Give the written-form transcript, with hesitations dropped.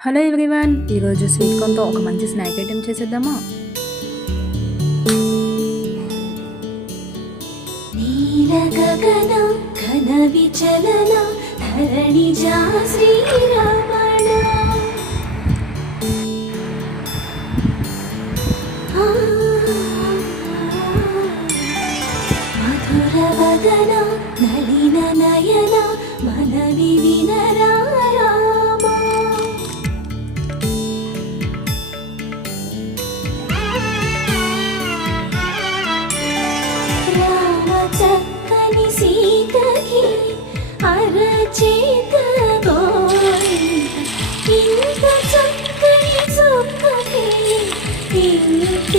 Hello everyone, ఈరోజు sweet కార్న్తో ఒక మంచి స్నాక్ ఐటెం చేసేద్దామా? నీల గగన ఘన విచలన ధరణిజా శ్రీరమణ మధుర వదన నళిన నయన మనవి వినరా చక్కని సీతకి అరచేత గోరింట ఇంత చక్కని చుక్కకి ఇంత